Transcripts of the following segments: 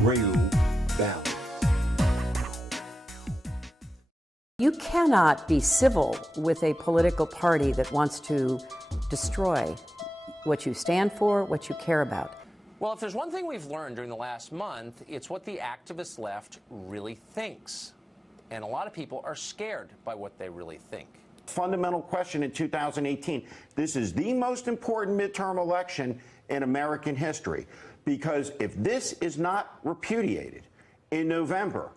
real balance. You cannot be civil with a political party that wants to destroy what you stand for, what you care about. Well, if there's one thing we've learned during the last month, it's what the activist left really thinks. And a lot of people are scared by what they really think. Fundamental question in 2018. This is the most important midterm election in American history, because if this is not repudiated in November,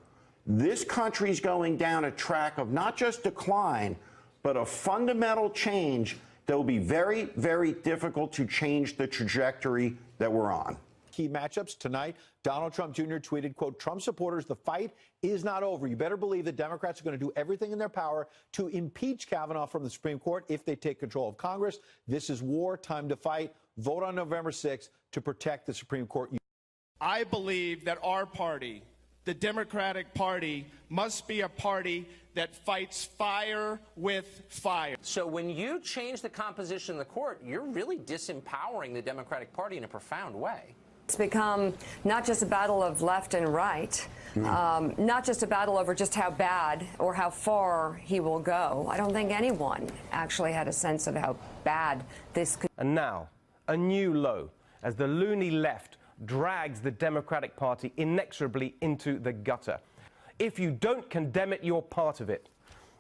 this country's going down a track of not just decline, but a fundamental change that will be very, very difficult to change the trajectory that we're on. Key matchups tonight. Donald Trump Jr. tweeted, quote, "Trump supporters, the fight is not over. You better believe the Democrats are going to do everything in their power to impeach Kavanaugh from the Supreme Court if they take control of Congress. This is war, time to fight. Vote on November 6th to protect the Supreme Court." I believe that our party, the Democratic Party, must be a party that fights fire with fire. So when you change the composition of the court, you're really disempowering the Democratic Party in a profound way. It's become not just a battle of left and right, not just a battle over just how bad or how far he will go. I don't think anyone actually had a sense of how bad this could. And now, a new low as the loony left drags the Democratic Party inexorably into the gutter. If you don't condemn it, you're part of it.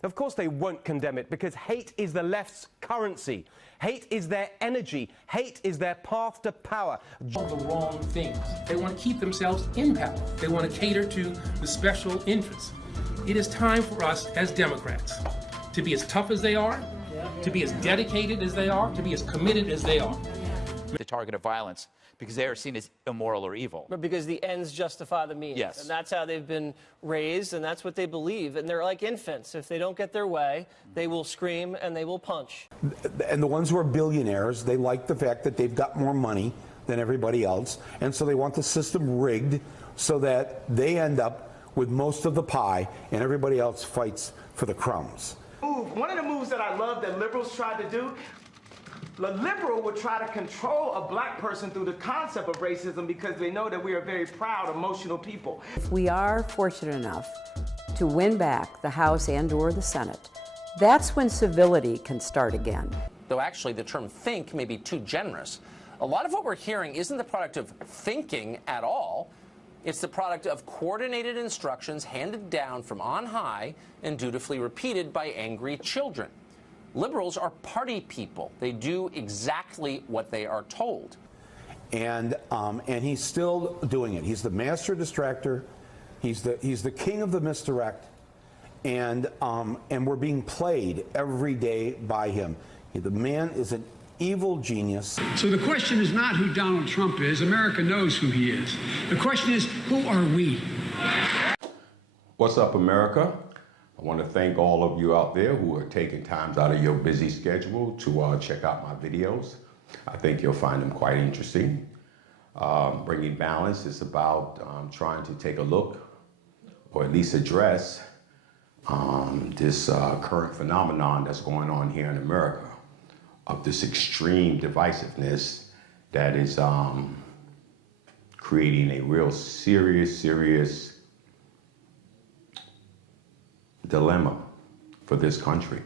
Of course they won't condemn it, because hate is the left's currency. Hate is their energy. Hate is their path to power. All the wrong things. They want to keep themselves in power. They want to cater to the special interests. It is time for us as Democrats to be as tough as they are, to be as dedicated as they are, to be as committed as they are. The target of violence because they are seen as immoral or evil. But because the ends justify the means. Yes. And that's how they've been raised, and that's what they believe. And they're like infants. If they don't get their way, they will scream and they will punch. And the ones who are billionaires, they like the fact that they've got more money than everybody else, and so they want the system rigged so that they end up with most of the pie and everybody else fights for the crumbs. One of the moves that I love that liberals tried to do, the liberal would try to control a black person through the concept of racism because they know that we are very proud, emotional people. If we are fortunate enough to win back the House and/or the Senate, that's when civility can start again. Though actually the term think may be too generous. A lot of what we're hearing isn't the product of thinking at all. It's the product of coordinated instructions handed down from on high and dutifully repeated by angry children. Liberals are party people. They do exactly what they are told. And he's still doing it. He's the master distractor. He's the king of the misdirect. And we're being played every day by him. The man is an evil genius. So the question is not who Donald Trump is. America knows who he is. The question is, who are we? What's up, America? I want to thank all of you out there who are taking times out of your busy schedule to check out my videos. I think you'll find them quite interesting. Bringing Balance is about trying to take a look, or at least address, this current phenomenon that's going on here in America, of this extreme divisiveness that is creating a real serious dilemma for this country.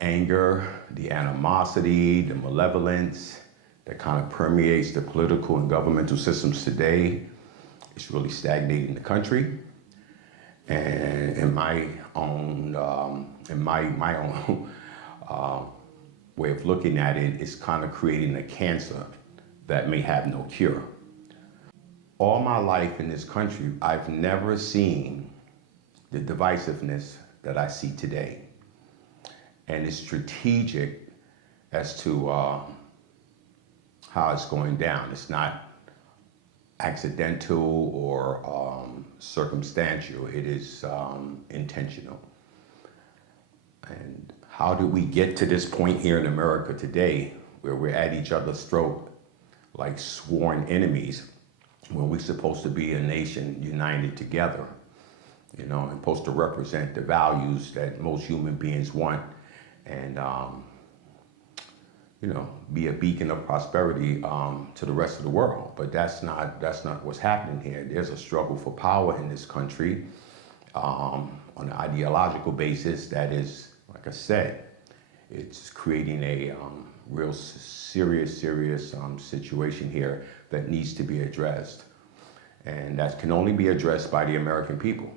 Anger, the animosity, the malevolence that kind of permeates the political and governmental systems today is really stagnating the country. And in my own, way of looking at it, it's kind of creating a cancer that may have no cure. All my life in this country, I've never seen the divisiveness that I see today. And it's strategic as to how it's going down. It's not accidental or circumstantial. It is intentional. And how did we get to this point here in America today where we're at each other's throat like sworn enemies when we're supposed to be a nation united together? You know, and supposed to represent the values that most human beings want and be a beacon of prosperity to the rest of the world. But that's not what's happening here. There's a struggle for power in this country on an ideological basis that is, like I said, it's creating a real serious situation here that needs to be addressed. And that can only be addressed by the American people.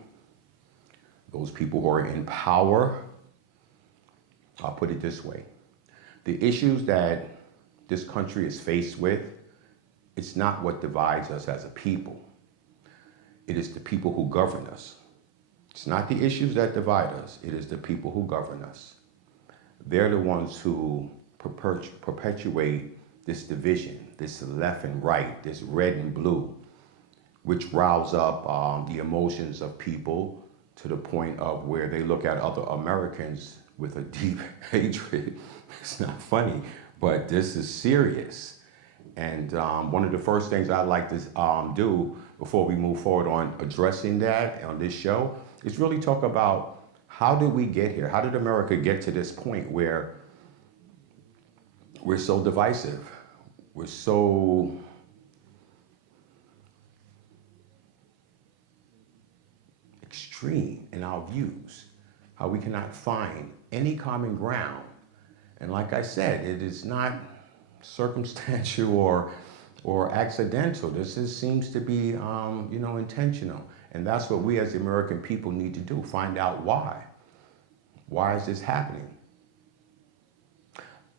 Those people who are in power, I'll put it this way. The issues that this country is faced with, it's not what divides us as a people. It is the people who govern us. It's not the issues that divide us. It is the people who govern us. They're the ones who perpetuate this division, this left and right, this red and blue, which riles up the emotions of people to the point of where they look at other Americans with a deep hatred. It's not funny, but this is serious. And one of the first things I'd like to do before we move forward on addressing that on this show is really talk about how did we get here? How did America get to this point where we're so divisive? We're so extreme in our views, how we cannot find any common ground. And like I said, it is not circumstantial or accidental. This seems to be, intentional. And that's what we as the American people need to do, find out why. Why is this happening?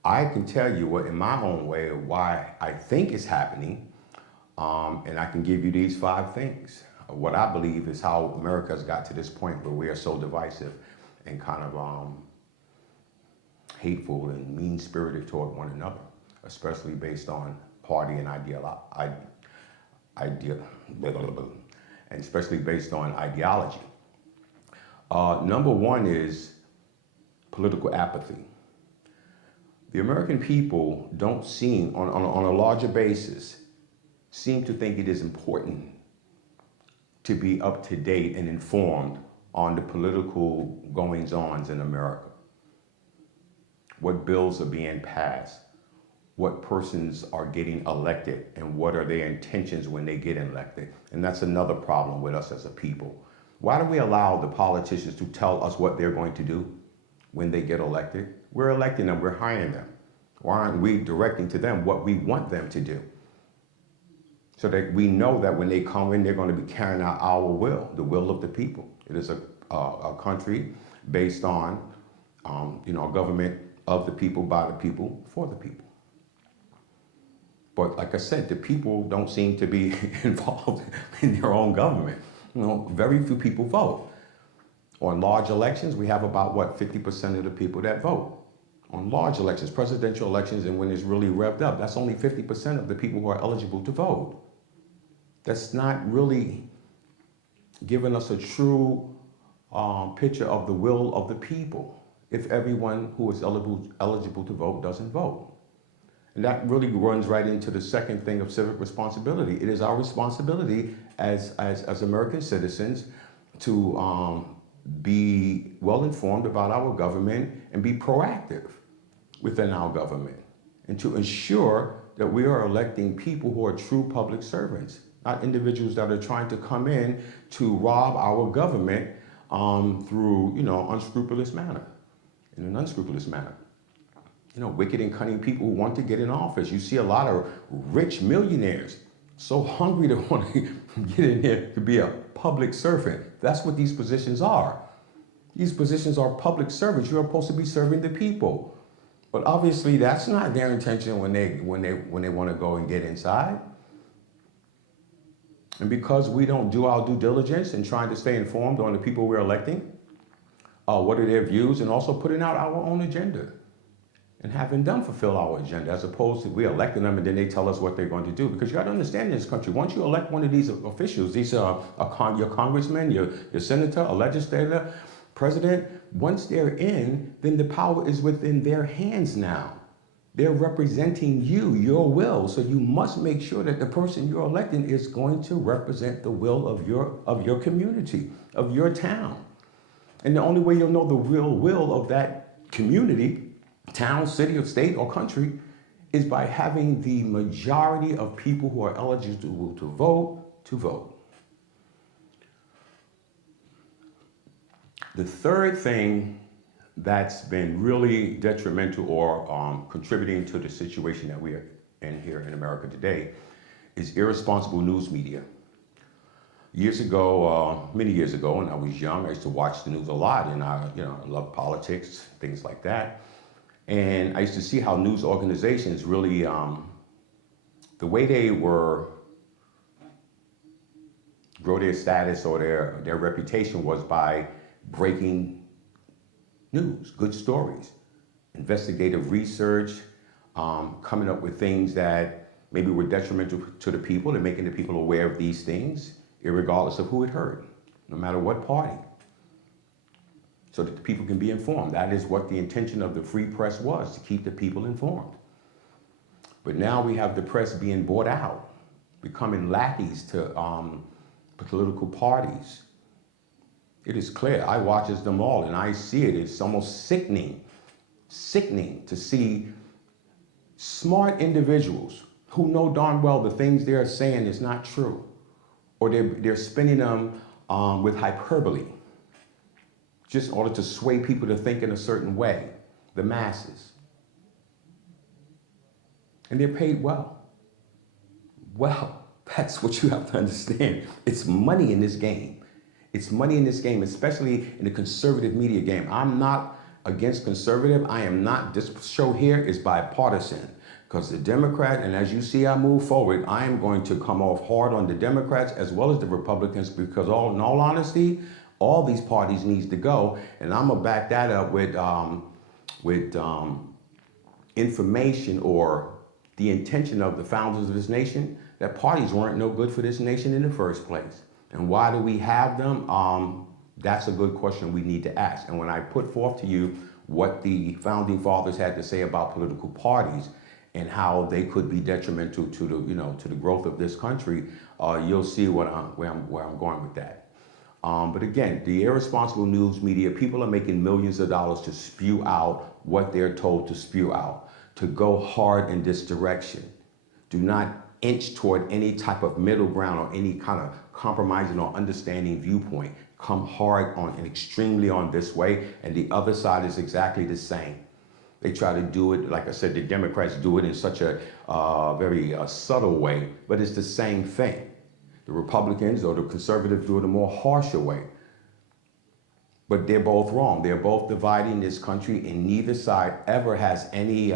I can tell you what, in my own way, why I think it's happening, and I can give you these 5 things. What I believe is how America has got to this point where we are so divisive and kind of hateful and mean-spirited toward one another, especially based on party and and especially based on ideology. Number 1 is political apathy. The American people don't seem, on a larger basis, seem to think it is important to be up to date and informed on the political goings-ons in America. What bills are being passed, what persons are getting elected, and what are their intentions when they get elected. And that's another problem with us as a people. Why do we allow the politicians to tell us what they're going to do when they get elected? We're electing them, we're hiring them. Why aren't we directing to them what we want them to do? So that we know that when they come in, they're going to be carrying out our will, the will of the people. It is a country based on, a government of the people, by the people, for the people. But like I said, the people don't seem to be involved in their own government. Very few people vote. On large elections, we have about, 50% of the people that vote. On large elections, presidential elections, and when it's really revved up, that's only 50% of the people who are eligible to vote. That's not really giving us a true picture of the will of the people if everyone who is eligible to vote doesn't vote. And that really runs right into the second thing of civic responsibility. It is our responsibility as American citizens to be well informed about our government and be proactive within our government, and to ensure that we are electing people who are true public servants, not individuals that are trying to come in to rob our government through, in an unscrupulous manner. Wicked and cunning people who want to get in office. You see a lot of rich millionaires so hungry to want to get in there to be a public servant. That's what these positions are. These positions are public servants. You're supposed to be serving the people. But obviously that's not their intention when they want to go and get inside. And because we don't do our due diligence in trying to stay informed on the people we're electing, what are their views, and also putting out our own agenda and having them fulfill our agenda, as opposed to we electing them and then they tell us what they're going to do. Because you got to understand in this country, once you elect one of these officials, these are your congressman, your senator, a legislator, president, once they're in, then the power is within their hands now. They're representing you, your will. So you must make sure that the person you're electing is going to represent the will of your community, of your town. And the only way you'll know the real will of that community, town, city, or state, or country, is by having the majority of people who are eligible to vote. The third thing that's been really detrimental or contributing to the situation that we are in here in America today is irresponsible news media. Years ago, many years ago, when I was young, I used to watch the news a lot, and I love politics, things like that. And I used to see how news organizations really, the way they were grow their status or their reputation was by breaking news, good stories, investigative research, coming up with things that maybe were detrimental to the people and making the people aware of these things, irregardless of who it hurt, no matter what party, so that the people can be informed. That is what the intention of the free press was, to keep the people informed. But now we have the press being bought out, becoming lackeys to political parties. It is clear, I watches them all and I see it. It's almost sickening to see smart individuals who know darn well the things they're saying is not true, or they're spinning them with hyperbole, just in order to sway people to think in a certain way, the masses. And they're paid well. Well, that's what you have to understand. It's money in this game. It's money in this game, especially in the conservative media game. I'm not against conservative. I am not. This show here is bipartisan, because the Democrat, and as you see I move forward, I am going to come off hard on the Democrats as well as the Republicans, because in all honesty, all these parties needs to go, and I'm gonna back that up with information or the intention of the founders of this nation, that parties weren't no good for this nation in the first place. And why do we have them? That's a good question we need to ask. And when I put forth to you what the founding fathers had to say about political parties and how they could be detrimental to the growth of this country, you'll see where I'm going with that. But again, the irresponsible news media, people are making millions of dollars to spew out what they're told to spew out, to go hard in this direction. Do not inch toward any type of middle ground or any kind of compromising or understanding viewpoint. Come hard on and extremely on this way, and the other side is exactly the same. They try to do it, like I said, the Democrats do it in such a very subtle way, but it's the same thing. The Republicans or the conservatives do it a more harsher way. But they're both wrong. They're both dividing this country, and neither side ever has any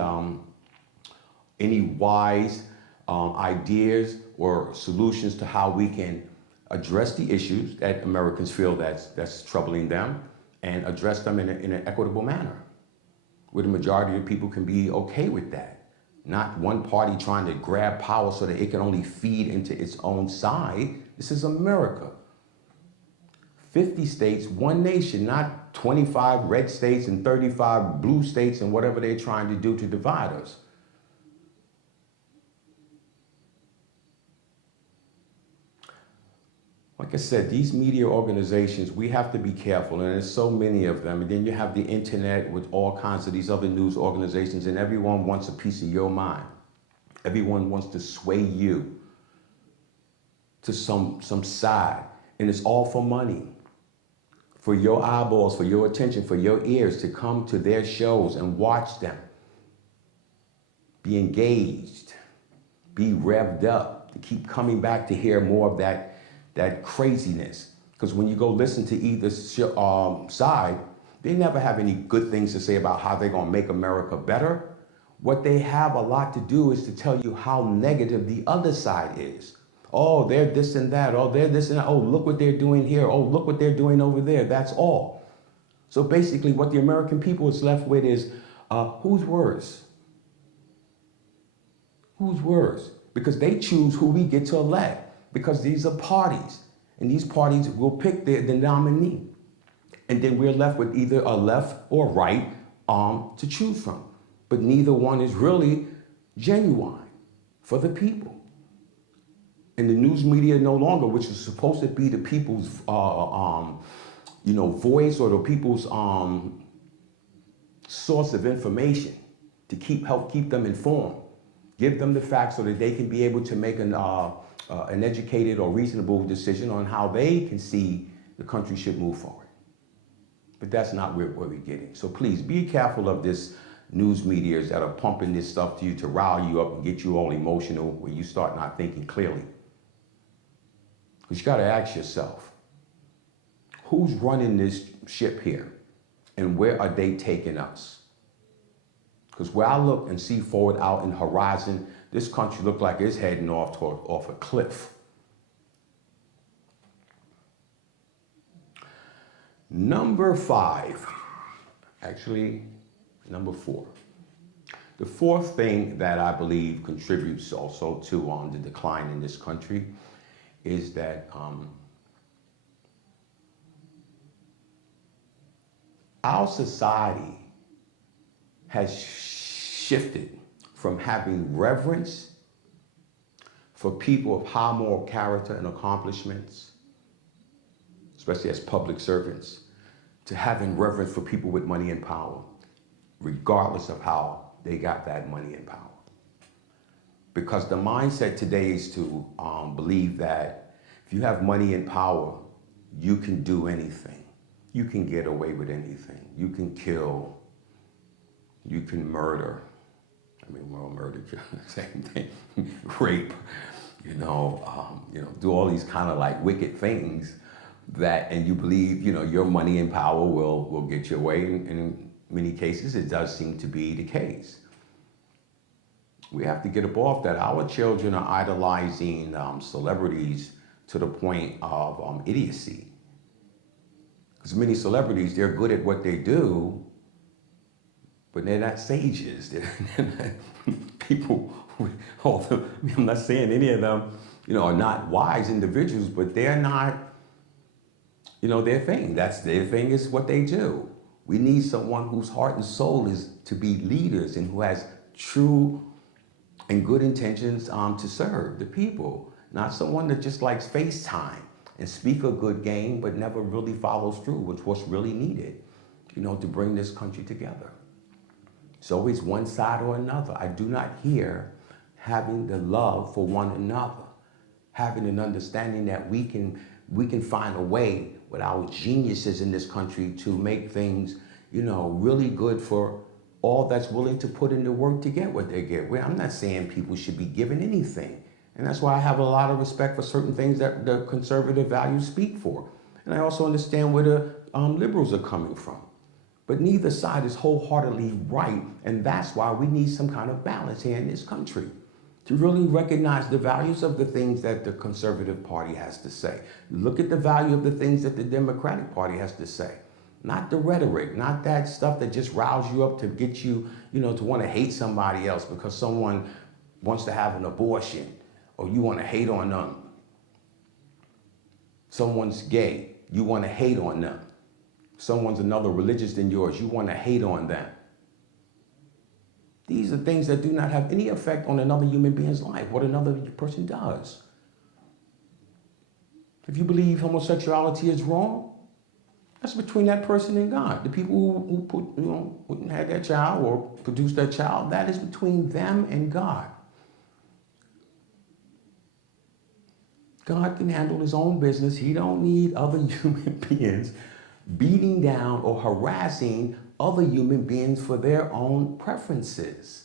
wise ideas or solutions to how we can address the issues that Americans feel that's troubling them, and address them in an equitable manner, where the majority of people can be okay with that. Not one party trying to grab power so that it can only feed into its own side. This is America. 50 states, one nation, not 25 red states and 35 blue states and whatever they're trying to do to divide us. Like I said, these media organizations, we have to be careful, and there's so many of them. And then you have the internet with all kinds of these other news organizations, and everyone wants a piece of your mind. Everyone wants to sway you to some side, and it's all for money. For your eyeballs, for your attention, for your ears to come to their shows and watch them. Be engaged, be revved up, to keep coming back to hear more of that craziness. Because when you go listen to either side, they never have any good things to say about how they're gonna make America better. What they have a lot to do is to tell you how negative the other side is. Oh, they're this and that. Oh, they're this and that. Oh, look what they're doing here. Oh, look what they're doing over there. That's all. So basically what the American people is left with is, who's worse? Who's worse? Because they choose who we get to elect. Because these are parties, and these parties will pick the nominee. And then we're left with either a left or right to choose from. But neither one is really genuine for the people. And the news media no longer, which is supposed to be the people's voice or the people's source of information to help keep them informed. Give them the facts so that they can be able to make an educated or reasonable decision on how they can see the country should move forward. But that's not where we're getting. So please be careful of this news medias that are pumping this stuff to you to rile you up and get you all emotional where you start not thinking clearly. Because you got to ask yourself, who's running this ship here and where are they taking us? Because where I look and see forward out in the horizon, this country looks like it's heading off a cliff. Number 5, actually number 4. The fourth thing that I believe contributes also to the decline in this country is that our society has shifted from having reverence for people of high moral character and accomplishments, especially as public servants, to having reverence for people with money and power, regardless of how they got that money and power. Because the mindset today is to believe that if you have money and power, you can do anything. You can get away with anything. You can kill. You can murder. I mean, well, murder, same thing. Rape, do all these kind of like wicked things and you believe, your money and power will get your way. And in many cases, it does seem to be the case. We have to get up off that. Our children are idolizing celebrities to the point of idiocy. Because many celebrities, they're good at what they do, but they're not sages. They're not people I'm not saying any of them, are not wise individuals, but they're not, their thing. That's their thing is what they do. We need someone whose heart and soul is to be leaders and who has true and good intentions to serve the people. Not someone that just likes FaceTime and speak a good game, but never really follows through with what's really needed, to bring this country together. It's always one side or another. I do not hear having the love for one another, having an understanding that we can find a way with our geniuses in this country to make things, really good for all that's willing to put in the work to get what they get. I'm not saying people should be given anything. And that's why I have a lot of respect for certain things that the conservative values speak for. And I also understand where the liberals are coming from. But neither side is wholeheartedly right. And that's why we need some kind of balance here in this country to really recognize the values of the things that the Conservative Party has to say. Look at the value of the things that the Democratic Party has to say. Not the rhetoric, not that stuff that just riles you up to get you, to want to hate somebody else because someone wants to have an abortion or you want to hate on them. Someone's gay, you want to hate on them. Someone's another religious than yours, you want to hate on them. These are things that do not have any effect on another human being's life, what another person does. If you believe homosexuality is wrong, that's between that person and God. The people who had that child or produced that child, that is between them and God. God can handle his own business. He don't need other human beings beating down or harassing other human beings for their own preferences.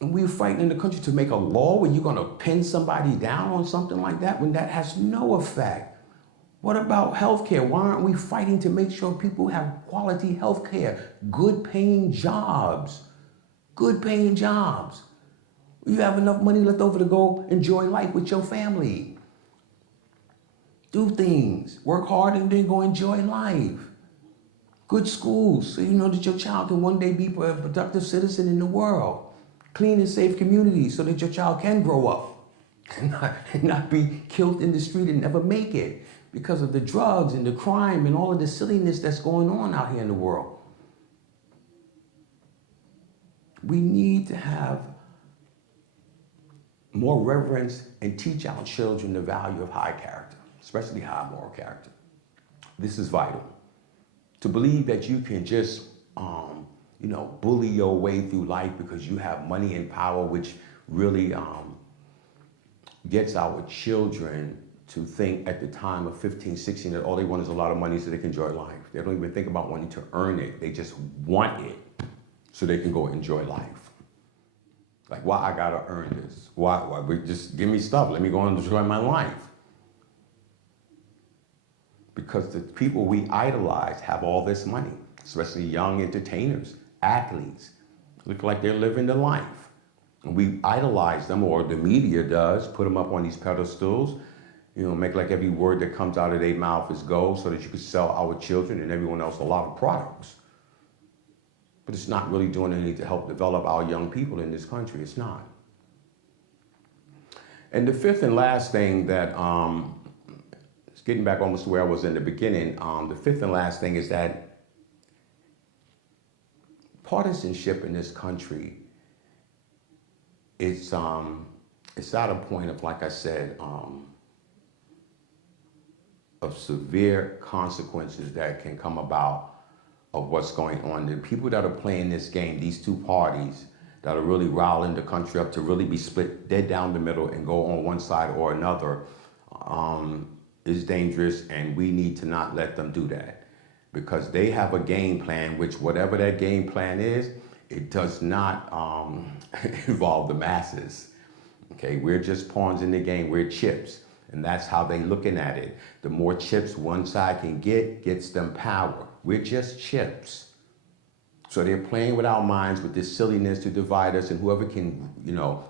And we're fighting in the country to make a law where you're going to pin somebody down on something like that when that has no effect. What about health care? Why aren't we fighting to make sure people have quality health care, good paying jobs, good paying jobs? You have enough money left over to go enjoy life with your family. Do things, work hard and then go enjoy life. Good schools, so you know that your child can one day be a productive citizen in the world. Clean and safe communities so that your child can grow up and not be killed in the street and never make it because of the drugs and the crime and all of the silliness that's going on out here in the world. We need to have more reverence and teach our children the value of high character, especially high moral character. This is vital. To believe that you can just, bully your way through life because you have money and power, which really gets our children to think at the time of 15, 16 that all they want is a lot of money so they can enjoy life. They don't even think about wanting to earn it. They just want it so they can go enjoy life. Like, why I gotta earn this? Why just give me stuff, let me go and enjoy my life. Because the people we idolize have all this money, especially young entertainers, athletes, look like they're living the life. And we idolize them, or the media does, put them up on these pedestals, make like every word that comes out of their mouth is gold so that you can sell our children and everyone else a lot of products. But it's not really doing anything to help develop our young people in this country. It's not. And the fifth and last thing that, it's getting back almost to where I was in the beginning, the fifth and last thing is that partisanship in this country, it's at a point of, like I said, of severe consequences that can come about of what's going on. The people that are playing this game, these two parties that are really riling the country up to really be split dead down the middle and go on one side or another, is dangerous, and we need to not let them do that, because they have a game plan, which whatever that game plan is, it does not involve the masses. Okay, we're just pawns in the game, we're chips. And that's how they're looking at it. The more chips one side can get, gets them power. We're just chips. So they're playing with our minds with this silliness to divide us, and whoever can,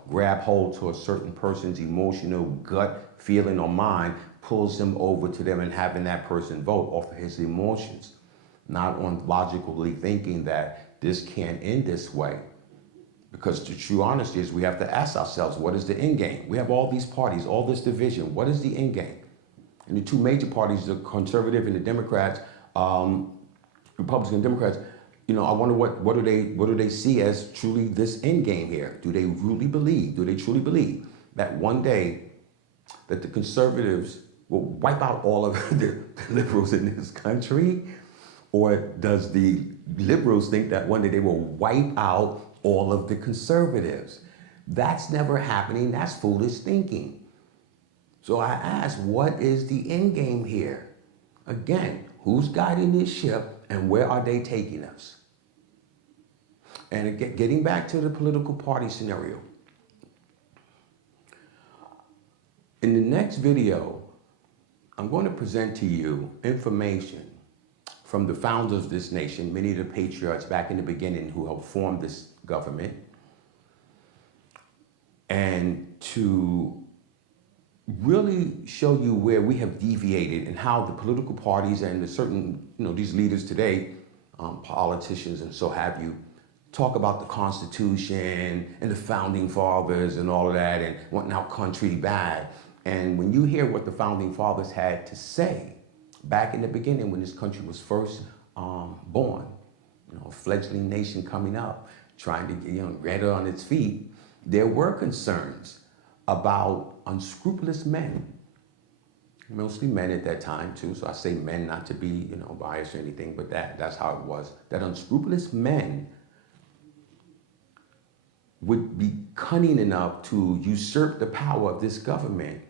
grab hold to a certain person's emotional gut feeling or mind pulls them over to them and having that person vote off of his emotions, not on logically thinking that this can't end this way. Because the true honesty is we have to ask ourselves, what is the end game? We have all these parties, all this division. What is the end game? And the two major parties, the conservative and the Democrats, Republican and Democrats, I wonder what do they see as truly this end game here? Do they truly believe that one day that the conservatives will wipe out all of the liberals in this country? Or does the liberals think that one day they will wipe out all of the conservatives? That's never happening. That's foolish thinking. So I ask, what is the end game here? Again, who's guiding this ship and where are they taking us? And again, getting back to the political party scenario. In the next video, I'm going to present to you information from the founders of this nation, many of the patriots back in the beginning who helped form this government, and to really show you where we have deviated and how the political parties and the certain, these leaders today, politicians and so have you, talk about the Constitution and the founding fathers and all of that and wanting our country bad. And when you hear what the founding fathers had to say back in the beginning when this country was first born, a fledgling nation coming up, trying to get it on its feet, there were concerns about unscrupulous men, mostly men at that time too, so I say men not to be biased or anything, but that's how it was, that unscrupulous men would be cunning enough to usurp the power of this government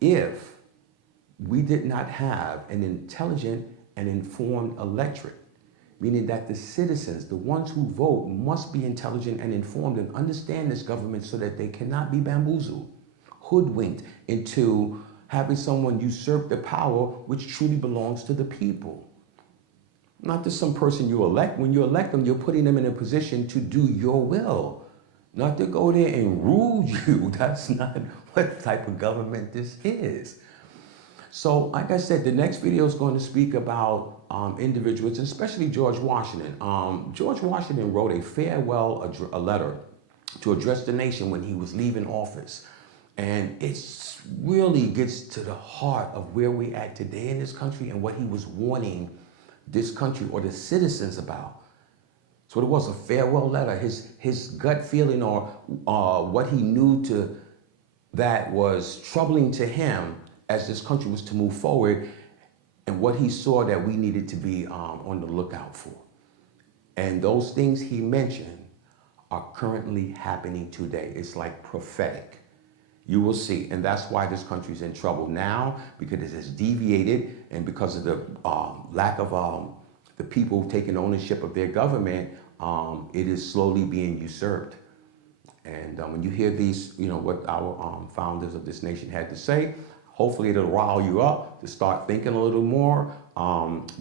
if we did not have an intelligent and informed electorate, meaning that the citizens, the ones who vote, must be intelligent and informed and understand this government so that they cannot be bamboozled, hoodwinked into having someone usurp the power which truly belongs to the people. Not to some person you elect. When you elect them, you're putting them in a position to do your will, not to go there and rule you. That's not what type of government this is. So, like I said, the next video is going to speak about individuals, especially George Washington. George Washington wrote a farewell letter to address the nation when he was leaving office. And it really gets to the heart of where we're at today in this country and what he was warning this country or the citizens about. So it was a farewell letter. His gut feeling or what he knew that was troubling to him as this country was to move forward, and what he saw that we needed to be on the lookout for. And those things he mentioned are currently happening today. It's like prophetic. You will see, and that's why this country's in trouble now, because it has deviated, and because of the lack of the people taking ownership of their government, it is slowly being usurped. And when you hear these, what our founders of this nation had to say, hopefully it'll rile you up to start thinking a little more,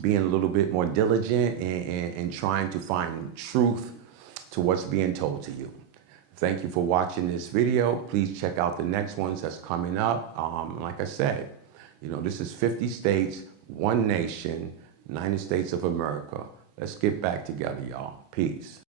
being a little bit more diligent, and trying to find truth to what's being told to you. Thank you for watching this video. Please check out the next ones that's coming up. Like I said, this is 50 states, one nation, United States of America. Let's get back together, y'all. Peace.